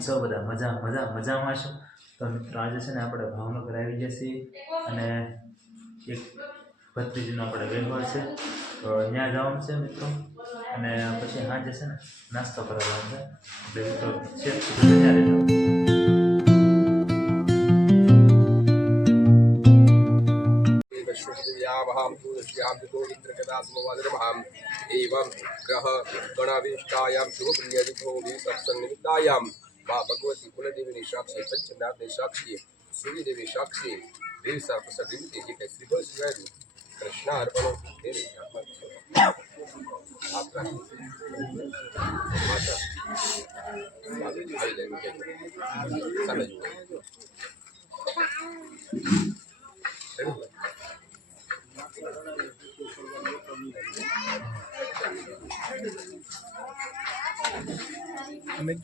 છો બધા મજા મજા મજામાં છો તો મિત્રો આજે છે ને આપણે ભાવનગર આવી ગયા છીએ અને એક ભત્રીજીનો આપણે વ્યવહાર છે તો ત્યાં જવાનું છે મિત્રો અને પછી સાંજે છે ને નાસ્તો કરવા જવાનું છે એટલે મિત્રો છેક સુધી બન્યા રહેજો. श्यामहां सूर्यां गोविन्द्रकदासमवज्रमहाम् एवं ग्रह गणाविष्टायां शुभपुण्यदिथोभिः सत्सन्निमित्तायां माँ भगवती कुलदेवी ने साक्षी, पंचनाथ ने साक्षी सूर्य देवी साक्षी देव सारे कृष्णा अर्पण तेरे आपका I mean...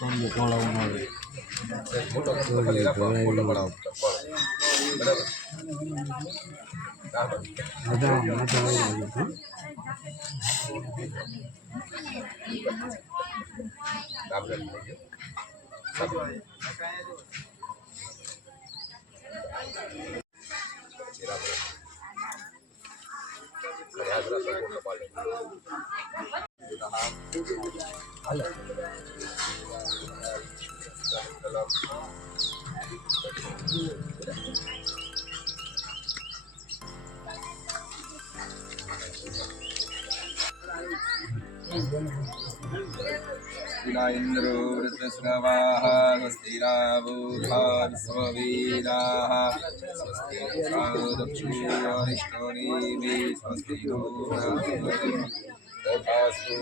con một con lồng rồi tôi về bữa nay con lồng ở đâu nó cho là gì hết Halo. इन्द्रो वृद्धस्रवाः स्वस्तिरावोघान् स्ववीराः स्वस्ति दक्षिणोरिष्टोरीवे स्वस्ति नो तथास्तु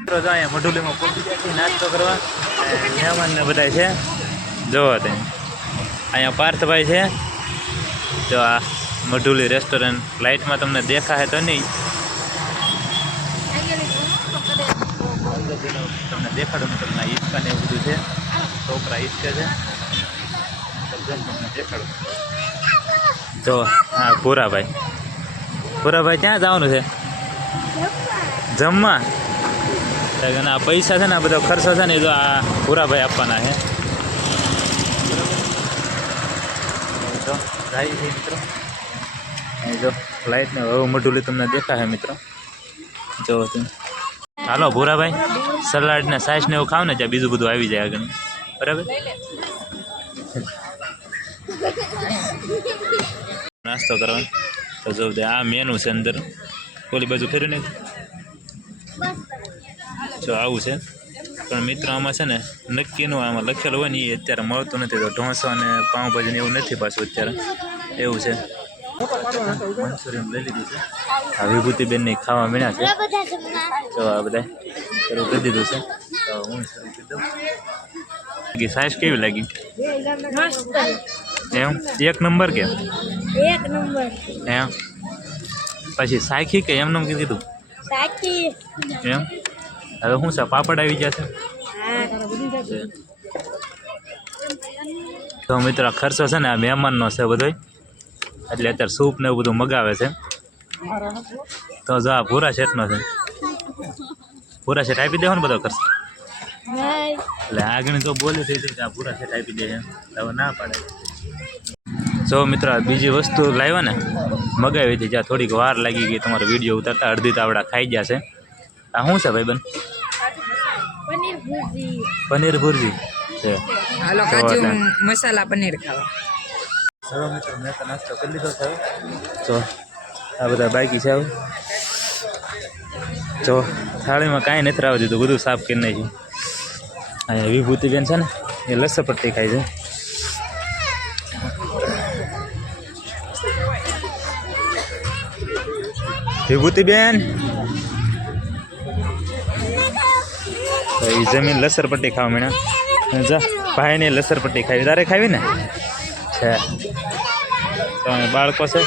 મિત્રો, જો અહીંયા મઢુલીમાં નાસ્તો કરવા. અને મહેમાન ને બધા છે. જોવો તે. અહીંયા પાર્થભાઈ છે. જો આ મઢુલી રેસ્ટોરન્ટ લાઇટમાં તમને દેખાય તો નહીં. તમને દેખાડું તમને ઈચ્છા ને એવું છે. છોકરા ઈચ્છે છે. તમને દેખાડું. જો હા ભૂરાભાઈ. ભૂરાભાઈ ક્યાં જવાનું છે? જમવા? અને પૈસા છે ને, આ બધો ખર્ચો છે ને, એ તો આ ભૂરાભાઈ આપવાના છે. મિત્રો. જો લાઈટ ને હવે મોઢું તમને દેખાશે મિત્રો. જો હાલો ભૂરાભાઈ સલાડ ને સાઈસ ને એવું ખાવ ને, ત્યાં બીજું બધું આવી જાય આગળ. બરાબર? નાસ્તો કરવાનો. તો જો આ મેનુ છે અંદર. ઓલી બાજુ ફેર્યું ને જો આવું છે. પણ મિત્રો આમાં છે ને નક્કીનું આમાં લખેલું હોય ને એ અત્યારે મળતું નથી. તો ઢોંસો અને પાઉંભાજી ને એવું નથી પાછું અત્યારે. એવું છે. મંચુરિયન લઈ લીધું છે. આ વિભૂતિબેનને ખાવા મળ્યા છે. તો આ બધા શરૂ કરી દીધું છે. તો હું શરૂ કરી દઉં. બાકી સાઈઝ કેવી લાગી? એમ? એક નંબર કે? એક નંબર. એમ પછી સાખી કે એમનું કીધું સાખી. એમ? હવે શું છે પાપડ આવી ગયા છે? તો મિત્રો ખર્ચો છે ને આ મહેમાનનો છે બધો એટલે અત્યારે સૂપ ને એવું બધું મગાવે છે. તો જો આ ભૂરા શેઠનો છે. ભૂરા શેઠ આપી દેવો ને બધો ખર્ચ. એટલે આગળ તો બોલી થઈ કે આ ભૂરા શેઠ આપી દે હવે ના પાડે. જો મિત્રો બીજી વસ્તુ લાવ્યા ને મગાવી હતી જ્યાં થોડીક વાર લાગી ગઈ તમારો વીડિયો ઉતારતા અડધી તાવડા ખાઈ ગયા છે. આ શું છે ભાઈ બન? પનીર ભુરજી. છે. હાલો કાજુ મસાલા પનીર ખાવા. ચલો મિત્રો મેં તો નાસ્તો કરી લીધો છે. તો આ બધા બાકી છે જો થાળીમાં કાંઈ નથી રાવા દીધું બધું સાફ કરી નાખ્યું. અહીંયા વિભૂતિબેન છે ને એ લસણપટ્ટી ખાય છે. વિભૂતિબેન. તો એ જમીન લસરપટ્ટી ખાવા મીણા જા, ભાઈને લસરપટ્ટી ખાવી તારે ખાવી ને? છે. તો બાળકો છે,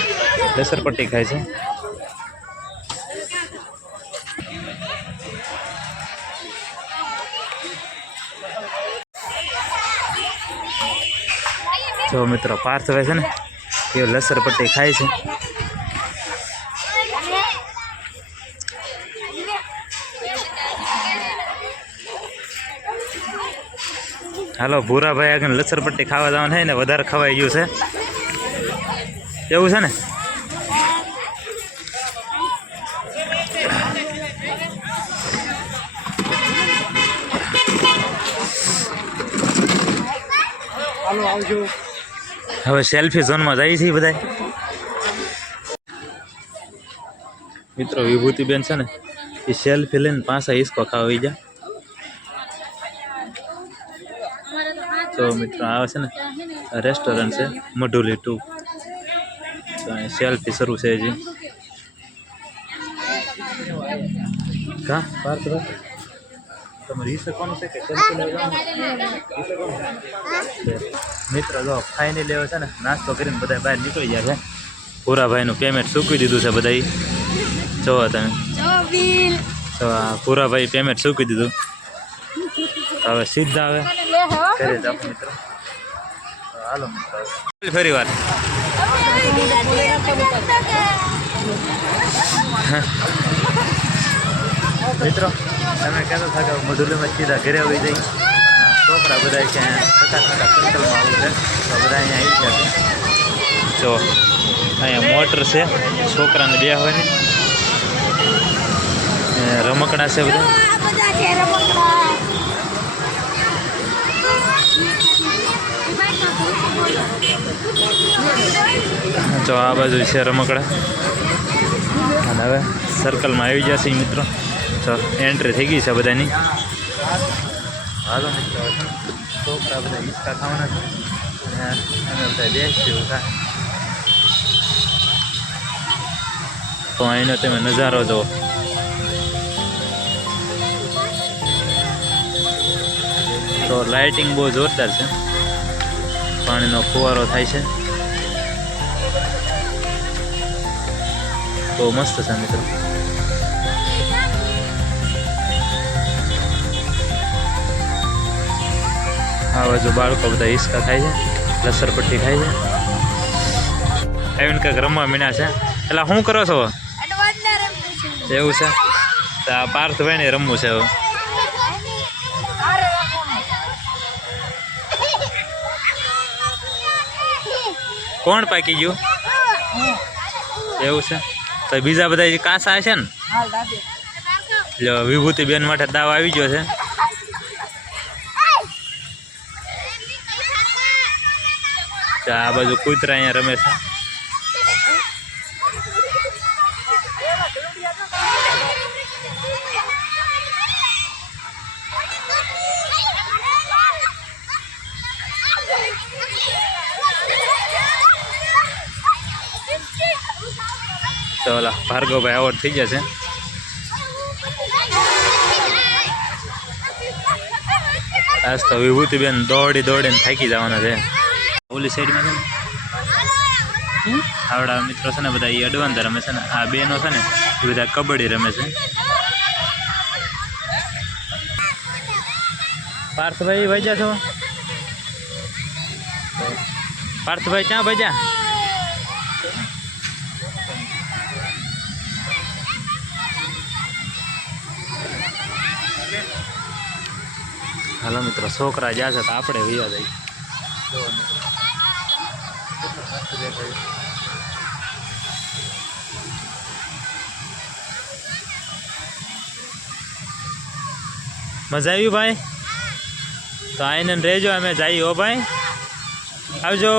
લસરપટ્ટી ખાય છે. જો મિત્રો પાર્થ હોય છે ને, એ લસરપટ્ટી ખાય છે. હાલો, ભૂરાભાઈ આગળ લસરપટ્ટી ખાવા જવાનું છે ને વધારે ખવાઈ ગયું છે. એવું છે ને? હવે સેલ્ફી ઝોનમાં જાય છે બધા મિત્રો વિભૂતિબેન છે ને, એ સેલ્ફી લઈને પાછા હિસ્કો ખાવા જાય તો મિત્રો આવે છે ને રેસ્ટોરન્ટ છે મઢુલી ટુ સેલ્ફી શરૂ છે હજી. કા? પાર્થભાઈ તમારે ઈ શકવાનું છે કે? મિત્રો જો ફાઇનલી લેવો છે ને નાસ્તો કરીને બધા બહાર નીકળી ગયા છે. પૂરાભાઈનું પેમેન્ટ ચૂકવી દીધું છે બધા જોવો તમે. આ પૂરાભાઈ પેમેન્ટ ચૂકવી દીધું. હવે સીધા આવે ઘરે મિત્રો. હાલો મિત્રો. ફરી વાર મિત્રો તમે કહેતા હતા કે મધુલીમાં સીધા ઘરે આવી જઈ છોકરા બધા છે છઠ્ઠા છઠ્ઠા સર્કલમાં આવું છે. તો બધા અહીંયા આવી ગયા જો અહીંયા મોટર છે છોકરાને બે હોય ને રમકડા છે બધા આ બધા છે રમકડા જો આ બાજુ છે રમકડા. અને હવે સર્કલમાં આવી જશે મિત્રો. તો એન્ટ્રી થઈ ગઈ છે બધાની. હાલો મિત્રો છોકરા બધા ઈચ્છા ખાવાના છે. અને બધા બેસીએ ઉઠા તો અહીંનો તમે નજારો જુઓ. તો લાઇટિંગ બહુ જોરદાર છે. પાણીનો ફુવારો થાય છે. બહુ મસ્ત છે મિત્રો. આ બાજુ બાળકો બધા હિસ્કા ખાય છે લસરપટ્ટી ખાય છે. આવીને કંઈક રમવા મીણા છે. એટલે શું કરો છો. એવું છે? તો આ પાર્થભાઈને રમવું છે હવે. કોણ પાકી ગયું? એવું છે. તો બીજા બધા કાસા છે ને? એટલે વિભૂતિ બેન માટે દાવ આવી ગયો છે. આ બાજુ કૂતરા અહીંયા રમે છે. તો ઓલા ભાર્ગવભાઈ આવડ થઈ જશે આજ તો વિભૂતિબેન દોડી દોડીને થાકી જવાના છે. ઓલી સાઈડમાં છે ને? આવડા મિત્રો છે ને બધા એ અડવાંતા રમે છે ને? આ બેનો છે ને એ બધા કબડ્ડી રમે છે. પાર્થભાઈ ભજ્યા છો? પાર્થભાઈ ક્યાં ભજ્યા? હાલો મિત્રો, છોકરા જ્યાં છે તો આપણે વૈયા જઈએ. મજા આવી ભાઈ? તો આઈને રહેજો, અમે જઈએ હો ભાઈ. આવજો.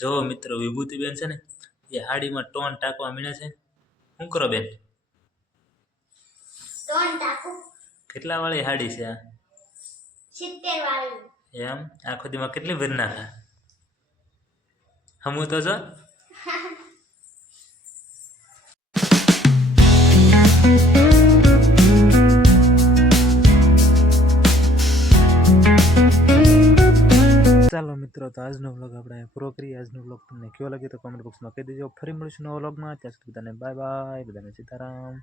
જો મિત્રો, વિભૂતિબેન છે ને, એ હાડીમાં ટોન ટાંકવા મીણે છે. શું કરો બેન? ત્રણ ટાકુ. કેટલા વાળી હાડી છે આ? સિત્તેર વાળી. એમ? આખો દીમાં કેટલી ભરી નાખે? હમું તો જો. ચાલો મિત્રો તો આજનો વ્લોગ આપણે પૂરો કરીએ. આજનો વ્લોગ તમને કેવો લાગ્યો તો કોમેન્ટ બોક્સમાં કહી દેજો. ફરી મળીશું નવા વ્લોગમાં ત્યાં સુધી બધાને બાય બાય બધાને સીતારામ.